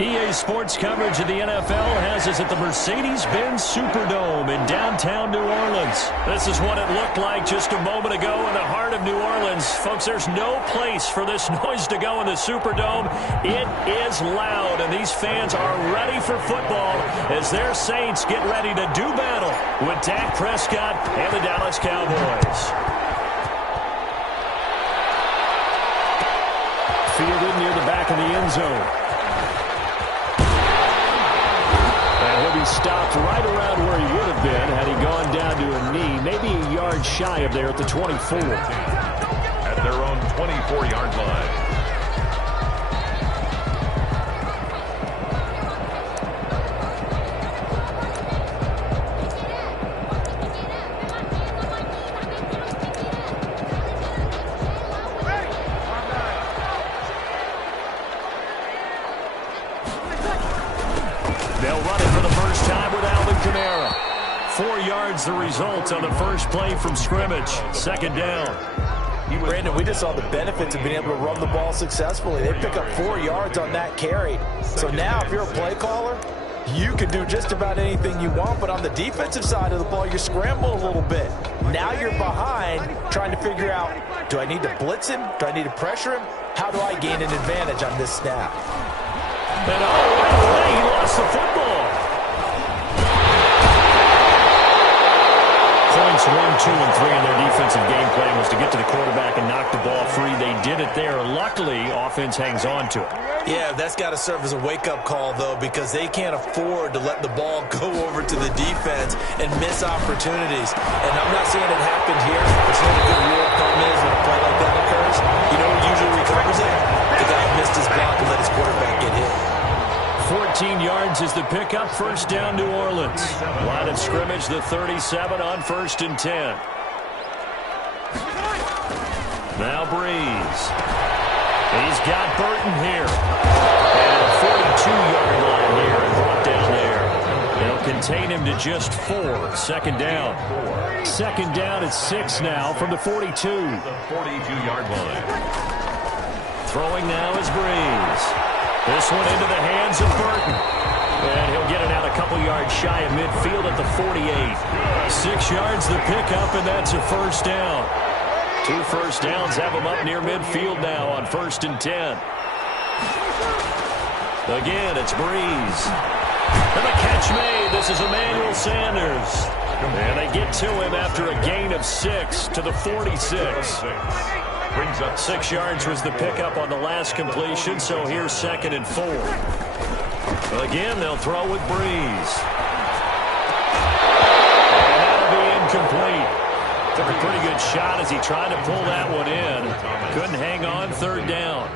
EA Sports coverage of the NFL has us at the Mercedes-Benz Superdome in downtown New Orleans. This is what it looked like just a moment ago in the heart of New Orleans. Folks, there's no place for this noise to go in the Superdome. It is loud, and these fans are ready for football as their Saints get ready to do battle with Dak Prescott and the Dallas Cowboys. Fielded near the back of the end zone. He'll be stopped right around where he would have been had he gone down to a knee, maybe a yard shy of there at the 24. At their own 24-yard line. They'll run it for the first time with Alvin Kamara. 4 yards the result on the first play from scrimmage. Second down. Brandon, we just saw the benefits of being able to run the ball successfully. They pick up 4 yards on that carry. So now if you're a play caller, you can do just about anything you want. But on the defensive side of the ball, you scramble a little bit. Now you're behind trying to figure out, do I need to blitz him? Do I need to pressure him? How do I gain an advantage on this snap? And right away, he lost the football. Points 1, 2, and 3 in their defensive game plan was to get to the quarterback and knock the ball free. They did it there. Luckily, offense hangs on to it. Yeah, that's got to serve as a wake-up call, though, because they can't afford to let the ball go over to the defense and miss opportunities. And I'm not saying it happened here. It's not a good rule of thumb is when a play like that occurs. You know who usually recovers it? The guy who missed his block and let his quarterback get hit. 14 yards is the pickup. First down, New Orleans. Line of scrimmage, the 37 on 1st and 10. Now Breeze. He's got Burton here. And a 42-yard line here and brought down there. They'll contain him to just 4. Second down. Second down at 6 now from the 42. The 42-yard line. Throwing now is Breeze. This one into the hands of Burton. And he'll get it out a couple yards shy of midfield at the 48. 6 yards the pickup, and that's a first down. 2 first downs have him up near midfield now on 1st and 10. Again, it's Breeze. And the catch made. This is Emmanuel Sanders. And they get to him after a gain of 6 to the 46. Brings up 6 yards was the pickup on the last completion, so here's 2nd and 4. Again, they'll throw with Breeze. And that'll be incomplete. Took a pretty good shot as he tried to pull that one in. Couldn't hang on, 3rd down.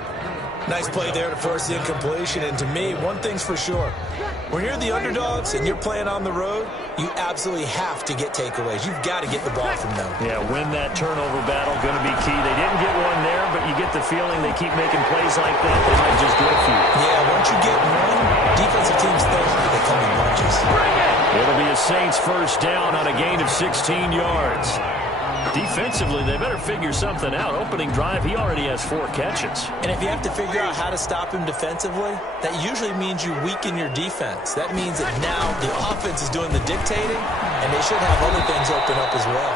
Nice play there to force the incompletion. And to me, one thing's for sure. When you're the underdogs and you're playing on the road, you absolutely have to get takeaways. You've got to get the ball from them. Yeah, win that turnover battle, going to be key. They didn't get one there, but you get the feeling they keep making plays like that. They might just get a few. Yeah, once you get one, defensive teams think they come in bunches. It'll be a Saints first down on a gain of 16 yards. Defensively, they better figure something out. Opening drive, he already has 4 catches. And if you have to figure out how to stop him defensively, that usually means you weaken your defense. That means that now the offense is doing the dictating, and they should have other things open up as well.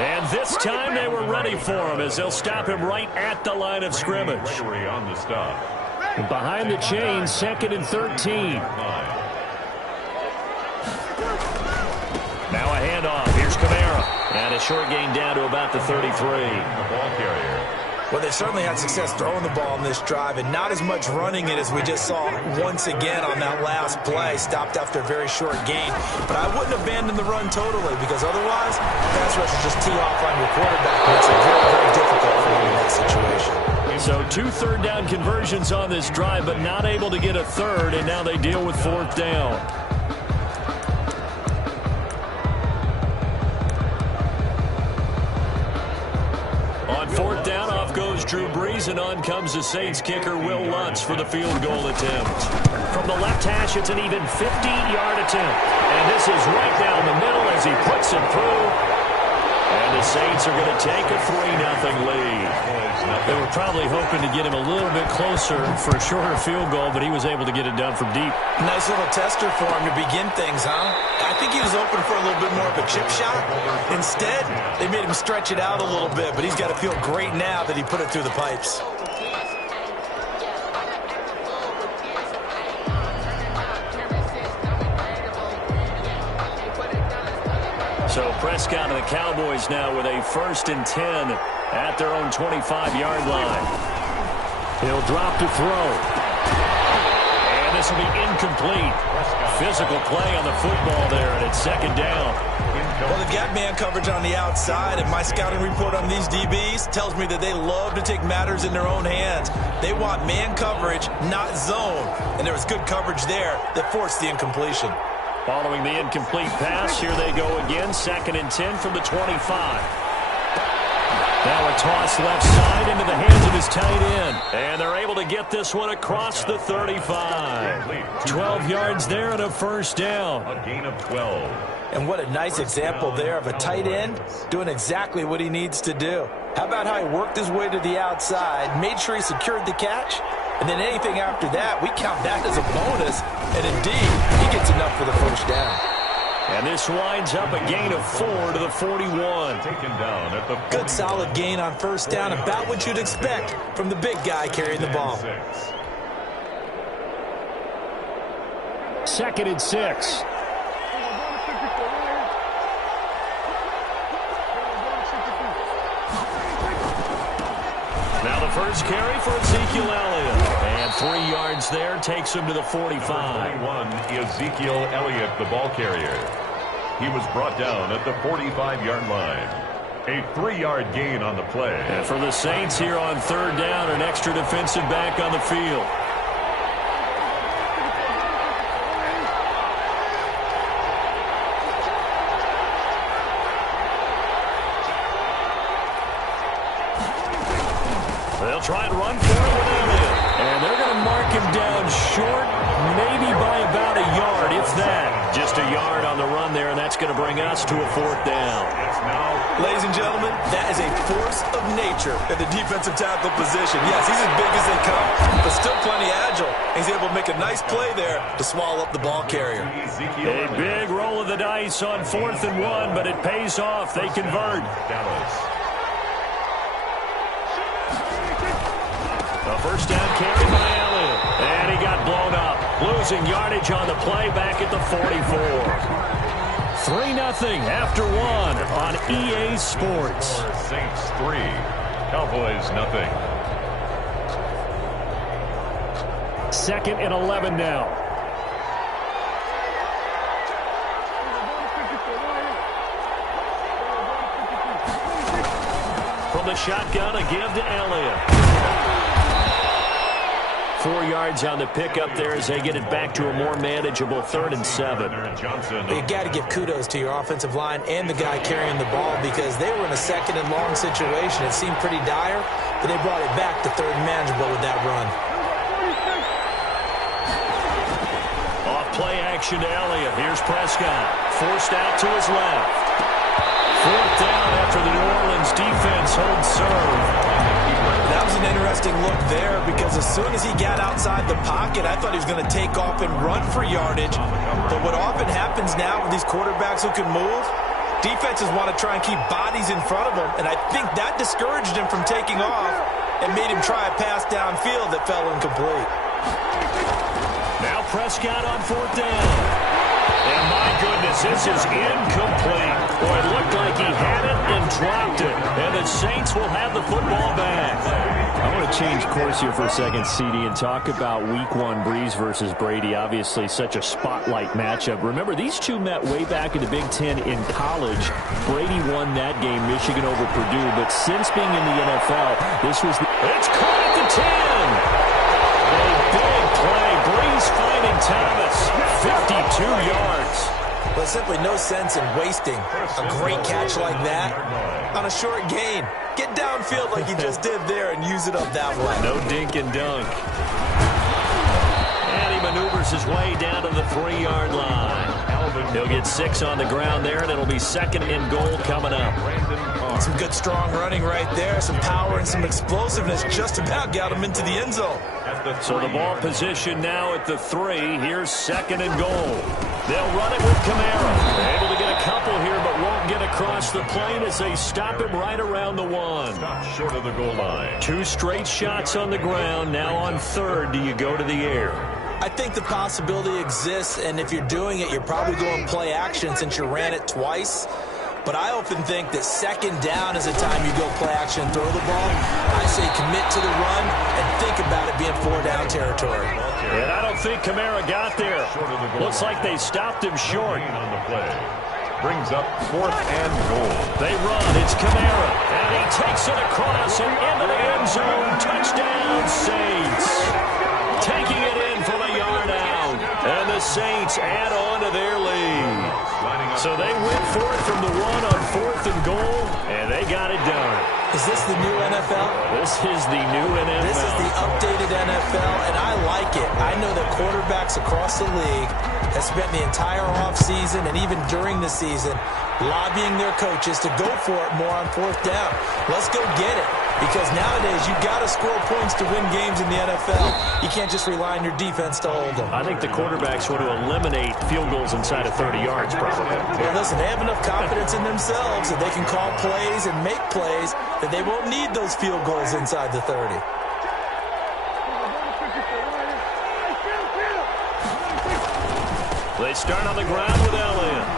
And this time they were ready for him as they'll stop him right at the line of scrimmage. on the stop. Behind the chains, 2nd and 13. Now a handoff. Here's Kamara. And a short gain down to about the 33. The ball carrier. Well, they certainly had success throwing the ball in this drive, and not as much running it as we just saw once again on that last play. Stopped after a very short gain. But I wouldn't abandon the run totally, because otherwise, pass rush will just tee off on your quarterback. Makes it very, very difficult for you in that situation. So 2 third down conversions on this drive, but not able to get a third, and now they deal with 4th down. On 4th down, off goes Drew Brees, and on comes the Saints kicker Will Lutz for the field goal attempt. From the left hash, it's an even 50-yard attempt. And this is right down the middle as he puts it through. And the Saints are going to take a 3-0 lead. They were probably hoping to get him a little bit closer for a shorter field goal, but he was able to get it done from deep. Nice little tester for him to begin things, huh? I think he was open for a little bit more of a chip shot. Instead, they made him stretch it out a little bit, but he's got to feel great now that he put it through the pipes. So Prescott and the Cowboys now with a 1st and 10 at their own 25-yard line. He'll drop to throw. And this will be incomplete. Physical play on the football there, and it's 2nd down. Well, they've got man coverage on the outside, and my scouting report on these DBs tells me that they love to take matters in their own hands. They want man coverage, not zone. And there was good coverage there that forced the incompletion. Following the incomplete pass, here they go again. 2nd and 10 from the 25. Now a toss left side into the hands of his tight end. And they're able to get this one across the 35. 12 yards there and a 1st down. A gain of 12. And what a nice example there of a tight end doing exactly what he needs to do. How about how he worked his way to the outside, made sure he secured the catch, and then anything after that, we count that as a bonus. And indeed, he gets enough for the 1st down. And this winds up a gain of 4 to the 41. Taken down at the Good solid gain on 1st down, about what you'd expect from the big guy carrying the ball. 2nd and 6. Now the first carry for Ezekiel Elliott. And 3 yards there takes him to the 45. 21, Ezekiel Elliott, the ball carrier. He was brought down at the 45-yard line. A 3-yard gain on the play. And for the Saints here on 3rd down, an extra defensive back on the field. They'll try and run for it with Elliott. And they're going to mark him down short, maybe by about a yard, if that. Just a yard on the run there, and that's going to bring us to a 4th down. Ladies and gentlemen, that is a force of nature at the defensive tackle position. Yes, he's as big as they come, but still plenty agile. He's able to make a nice play there to swallow up the ball carrier. A big roll of the dice on 4th and 1, but it pays off. They convert. A 1st down carry by Elliott. And he got blown up. Losing yardage on the play back at the 44. 3-0 after 1 on EA Sports. Saints 3, Cowboys 0. 2nd and 11 now. From the shotgun, a give to Elliott. 4 yards on the pickup there as they get it back to a more manageable 3rd and 7. You got to give kudos to your offensive line and the guy carrying the ball because they were in a 2nd and long situation. It seemed pretty dire, but they brought it back to 3rd and manageable with that run. Off play action to Elliott. Here's Prescott. Forced out to his left. 4th down after the New Orleans defense holds serve. That was an interesting look there because as soon as he got outside the pocket, I thought he was going to take off and run for yardage. But what often happens now with these quarterbacks who can move, defenses want to try and keep bodies in front of them, and I think that discouraged him from taking off and made him try a pass downfield that fell incomplete. Now Prescott on 4th down. And my goodness, this is incomplete. Boy, it looked like he had it and dropped it. And the Saints will have the football back. I want to change course here for a second, CD, and talk about Week 1 Breeze versus Brady. Obviously, such a spotlight matchup. Remember, these two met way back in the Big Ten in college. Brady won that game, Michigan over Purdue. But since being in the NFL, this was the... It's caught at the 10! A big play. Breeze finding Thomas. 52 yards. But simply no sense in wasting a great catch like that on a short gain. Get downfield like you just did there and use it up that way. No dink and dunk. And he maneuvers his way down to the 3-yard line. He'll He'll get 6 on the ground there, and it'll be 2nd and goal coming up. Some good, strong running right there. Some power and some explosiveness just about got him into the end zone. So the ball position now at the 3. Here's 2nd and goal. They'll run it with Kamara. Able to get a couple here, but won't get across the plane as they stop him right around the 1. Stop short of the goal line. 2 straight shots on the ground. Now on 3rd, do you go to the air? I think the possibility exists, and if you're doing it, you're probably going play action since you ran it twice. But I often think that 2nd down is the time you go play action and throw the ball. I say commit to the run and think about it being 4-down territory. And I don't think Kamara got there. Looks like they stopped him short. On the play. Brings up 4th and goal. They run. It's Kamara. And he takes it across and into the end zone. Touchdown, Saints. Taking it in from a yard out. And the Saints add on to their lead. So they went for it from the 1 on 4th and goal, and they got it done. Is this the new NFL? This is the new NFL. This is the updated NFL, and I like it. I know that quarterbacks across the league have spent the entire offseason and even during the season lobbying their coaches to go for it more on 4th down. Let's go get it. Because nowadays, you've got to score points to win games in the NFL. You can't just rely on your defense to hold them. I think the quarterbacks want to eliminate field goals inside of 30 yards, probably. Well, listen, they have enough confidence in themselves that they can call plays and make plays that they won't need those field goals inside the 30. They start on the ground with Elliott.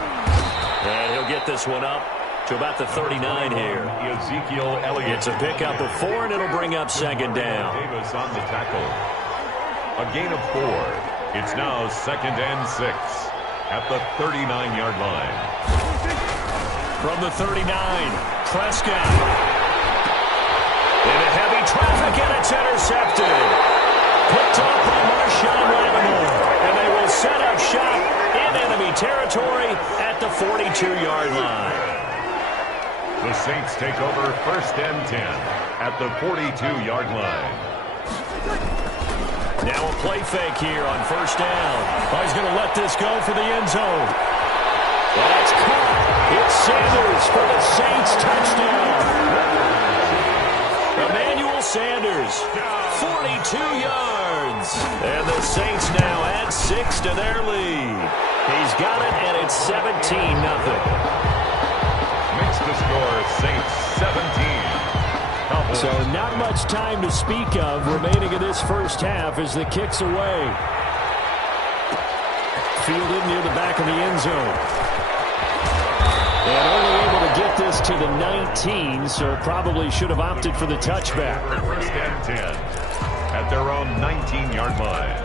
And he'll get this one up to about the 39 here. Ezekiel Elliott. It's a pickup of 4, and it'll bring up 2nd down. Davis on the tackle. A gain of 4. It's now 2nd and 6 at the 39-yard line. From the 39, Prescott. Into heavy traffic, and it's intercepted. Picked off by Marshawn Lattimore. And they will set up shop in enemy territory at the 42-yard line. The Saints take over 1st and 10 at the 42-yard line. Now a play fake here on 1st down. Oh, he's going to let this go for the end zone. That's caught. It's Sanders for the Saints touchdown. Emmanuel Sanders, 42 yards. And the Saints now add 6 to their lead. He's got it, and it's 17-0. Makes the score Saints 17. Cowboys. So not much time to speak of remaining in this first half as the kick's away. Fielded near the back of the end zone. And only able to get this to the 19, so probably should have opted for the touchback. 1st and 10 at their own 19-yard line.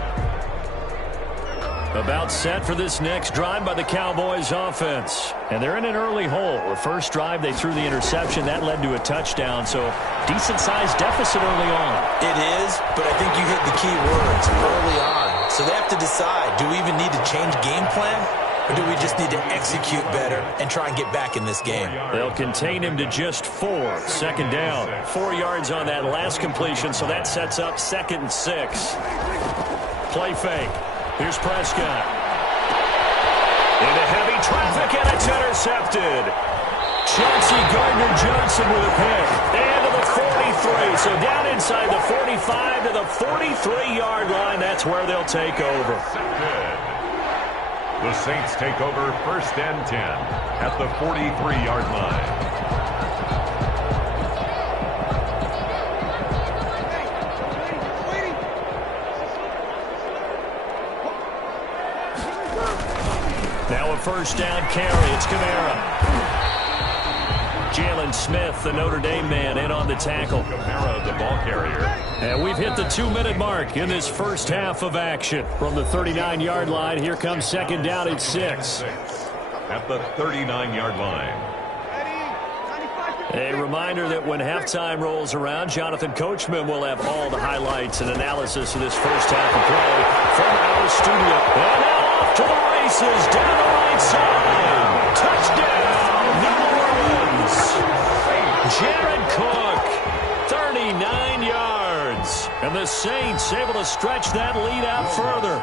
About set for this next drive by the Cowboys offense. And they're in an early hole. The first drive, they threw the interception. That led to a touchdown, so decent-sized deficit early on. It is, but I think you hit the key words early on. So they have to decide, do we even need to change game plan? Or do we just need to execute better and try and get back in this game? They'll contain him to just 4. 2nd down. 4 yards on that last completion, so that sets up 2nd and 6. Play fake. Here's Prescott. Into heavy traffic, and it's intercepted. Chauncey Gardner-Johnson with a pick. And to the 43. So down inside the 45 to the 43-yard line. That's where they'll take over. The Saints take over 1st and 10 at the 43-yard line. Now a 1st down carry. It's Kamara. Jalen Smith, the Notre Dame man, in on the tackle. Kamara, the ball carrier. And we've hit the 2-minute mark in this first half of action. From the 39-yard line, here comes 2nd down at 6. At the 39-yard line. A reminder that when halftime rolls around, Jonathan Coachman will have all the highlights and analysis of this first half of play from our studio. And now off to the races, down the right side. Touchdown, New Orleans. Jared Cook, 39 yards. points. And the Saints able to stretch that lead out further.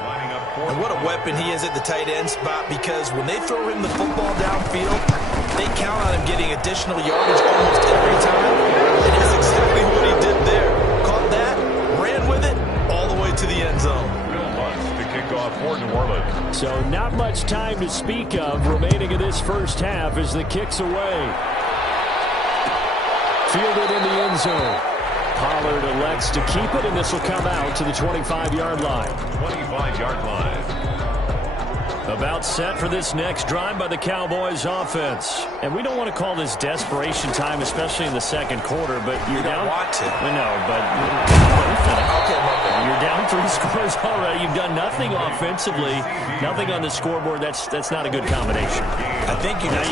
And what a weapon he is at the tight end spot, because when they throw him the football downfield, they count on him getting additional yardage almost every time. And that's exactly what he did there. Caught that, ran with it, all the way to the end zone. To kick off for New Orleans. So not much time to speak of remaining in this first half as the kick's away. Fielded in the end zone. Pollard elects to keep it, and this will come out to the 25-yard line. 25-yard line. About set for this next drive by the Cowboys offense. And we don't want to call this desperation time, especially in the second quarter, but you're down. Want to. I know, but you're down 3 scores already. You've done nothing offensively, nothing on the scoreboard. That's not a good combination. I think you just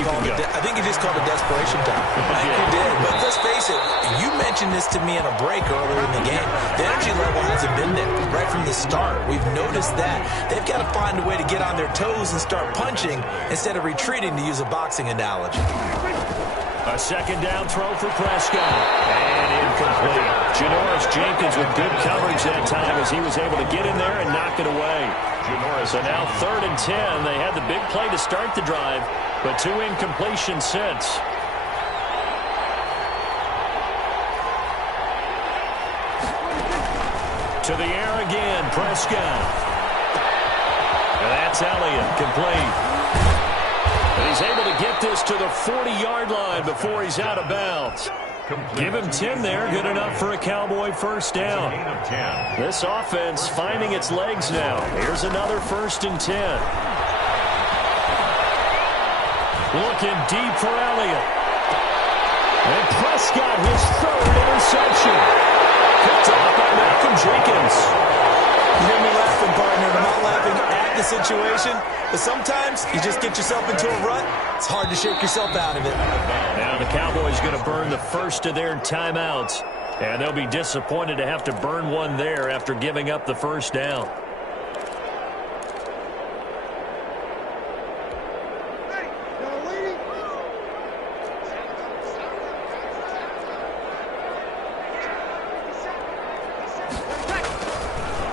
called it desperation time. I think you did. But let's face it, you mentioned this to me in a break earlier in the game. The energy level hasn't been there right from the start. We've noticed that. They've got to find a way to get on their toes and start punching instead of retreating, to use a boxing analogy. A second down throw for Prescott. And incomplete. Janoris Jenkins with good coverage that time as he was able to get in there and knock it away. So now 3rd and 10. They had the big play to start the drive, but 2 incompletions since. To the air again, Prescott. And that's Elliott, complete. And he's able to get this to the 40-yard line before he's out of bounds. Give him 10 there, good enough for a Cowboy first down. This offense finding its legs now. Here's another 1st and 10. Looking deep for Elliott. And Prescott, his 3rd interception. Picked off by Malcolm Jenkins. You hear me laughing, partner, and I'm not laughing at the situation, but sometimes you just get yourself into a rut. It's hard to shake yourself out of it. Now the Cowboys going to burn the first of their timeouts, and they'll be disappointed to have to burn one there after giving up the first down.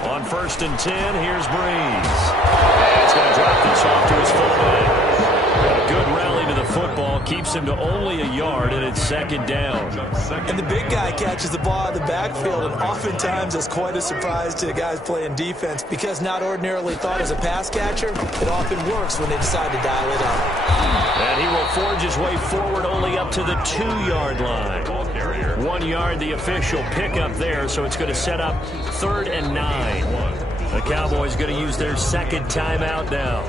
On 1st and 10, here's Breeze. And he's going to drop this off to his fullback. A good rally to the football keeps him to only a yard, and it's 2nd down. And the big guy catches the ball out of the backfield, and oftentimes it's quite a surprise to the guys playing defense, because not ordinarily thought as a pass catcher, it often works when they decide to dial it up. And he will forge his way forward only up to the 2-yard line. 1 yard, the official pickup there, so it's going to set up 3rd and 9. The Cowboys going to use their 2nd timeout now,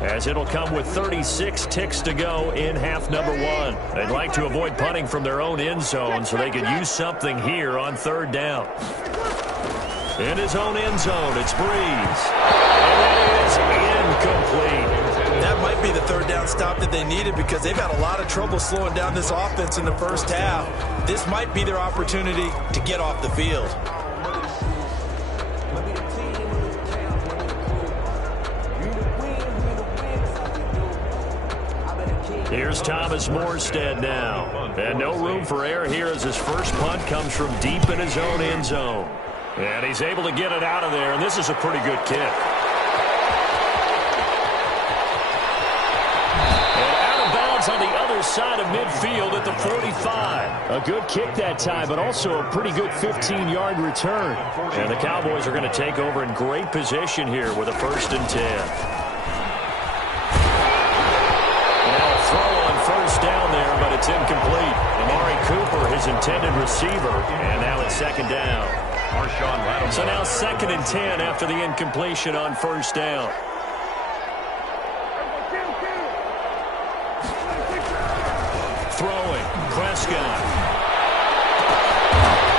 as it'll come with 36 ticks to go in half number 1. They'd like to avoid punting from their own end zone so they could use something here on 3rd down. In his own end zone, it's Breeze. And that is incomplete. That might be the 3rd down stop that they needed, because they've had a lot of trouble slowing down this offense in the first half. This might be their opportunity to get off the field. Here's Thomas Morstead now. And no room for error here as his first punt comes from deep in his own end zone. And he's able to get it out of there, and this is a pretty good kick. On the other side of midfield at the 45. A good kick that time, but also a pretty good 15-yard return. And the Cowboys are going to take over in great position here with a 1st and 10. Now a throw on 1st down there, but it's incomplete. Amari Cooper, his intended receiver, and now it's 2nd down. So now 2nd and 10 after the incompletion on 1st down. Throwing, Prescott.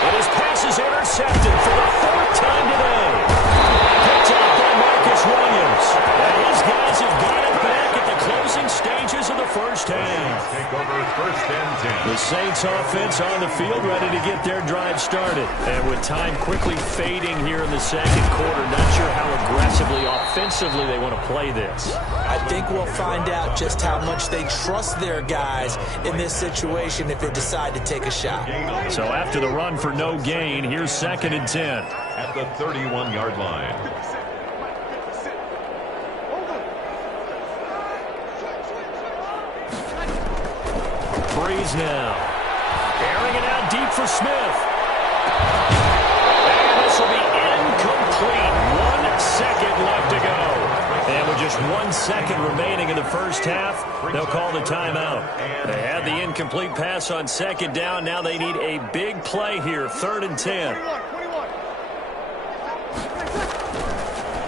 And his pass is intercepted for the 4th time today. Picked up by Marcus Williams. And his guys have got it back at the closing stages of the first half. Take over 1st and The Saints offense on the field, ready to get their drive started. And with time quickly fading here in the second quarter, not sure how aggressively, offensively they want to play this. I think we'll find out just how much they trust their guys in this situation if they decide to take a shot. So after the run for no gain, here's 2nd and 10. At the 31-yard line. Breeze now. Airing it out deep for Smith. And this will be incomplete. 1 second left to go. And with just 1 second remaining in the first half, they'll call the timeout. They had the incomplete pass on 2nd down. Now they need a big play here. 3rd and 10.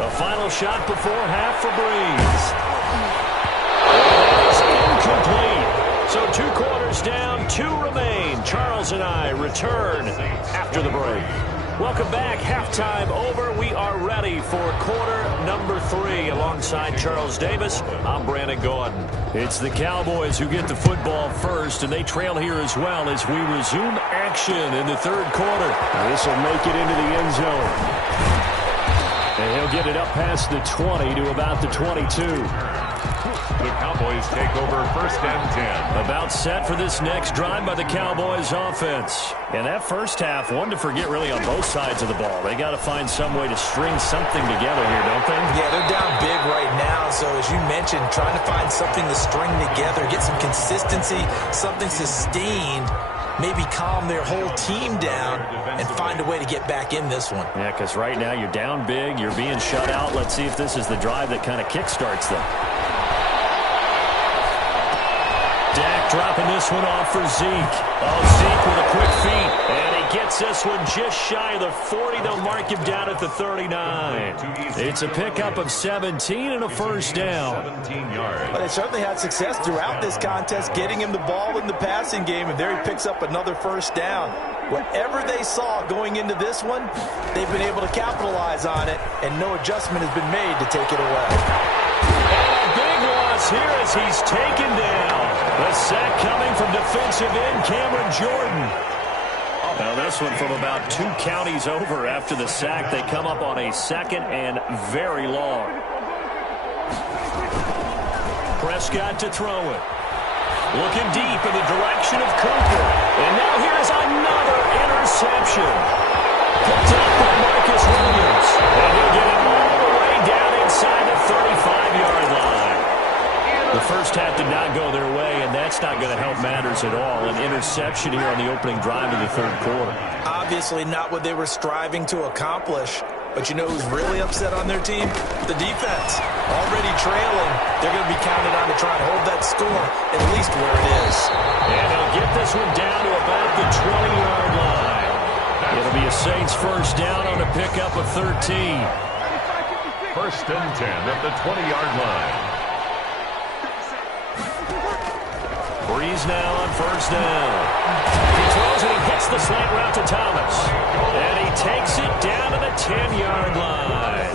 A final shot before half for Breeze. That is incomplete. So 2 quarters down, 2 remain. Charles and I return after the break. Welcome back. Halftime over. We are ready for quarter number 3. Alongside Charles Davis, I'm Brandon Gordon. It's the Cowboys who get the football first, and they trail here as well as we resume action in the 3rd quarter. This will make it into the end zone. And he'll get it up past the 20 to about the 22. The Cowboys take over 1st and 10. About set for this next drive by the Cowboys offense. And that first half, one to forget really on both sides of the ball. They got to find some way to string something together here, don't they? Yeah, they're down big right now. So as you mentioned, trying to find something to string together, get some consistency, something sustained, maybe calm their whole team down and find a way to get back in this one. Yeah, because right now you're down big, you're being shut out. Let's see if this is the drive that kind of kickstarts them. Dak dropping this one off for Zeke. Oh, Zeke with a quick feed. And he gets this one just shy of the 40. They'll mark him down at the 39. It's a pickup of 17 and a first down. 17 yards. But they certainly had success throughout this contest, getting him the ball in the passing game, and there he picks up another first down. Whatever they saw going into this one, they've been able to capitalize on it, and no adjustment has been made to take it away. And a big loss here as he's taken down. The sack coming from defensive end Cameron Jordan. Now this one from about 2 counties over after the sack. They come up on a 2nd and very long. Prescott to throw it. Looking deep in the direction of Cooper. And now here's another interception. Picked up by Marcus Williams. And he'll get it all the way down inside the 35-yard line. The first half did not go their way, and that's not going to help matters at all. An interception here on the opening drive of the 3rd quarter. Obviously not what they were striving to accomplish. But you know who's really upset on their team? The defense. Already trailing. They're going to be counted on to try and hold that score at least where it is. And they'll get this one down to about the 20-yard line. It'll be a Saints first down on a pickup of 13. 1st and 10 at the 20-yard line. Breeze now on first down. He throws it and hits the slant route to Thomas. And he takes it down to the 10-yard line.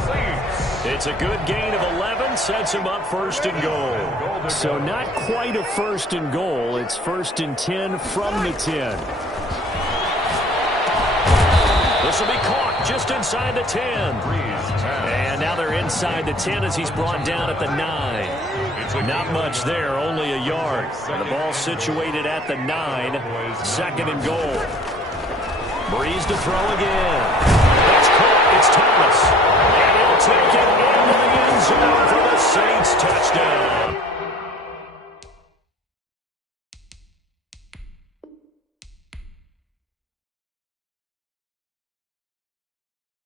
It's a good gain of 11, sets him up 1st and goal. So not quite a 1st and goal. It's 1st and 10 from the 10. This will be caught just inside the 10. And now they're inside the 10 as he's brought down at the 9. Not much there, only a yard. And the ball situated at the 9. 2nd and goal. Breeze to throw again. That's caught. It's Thomas.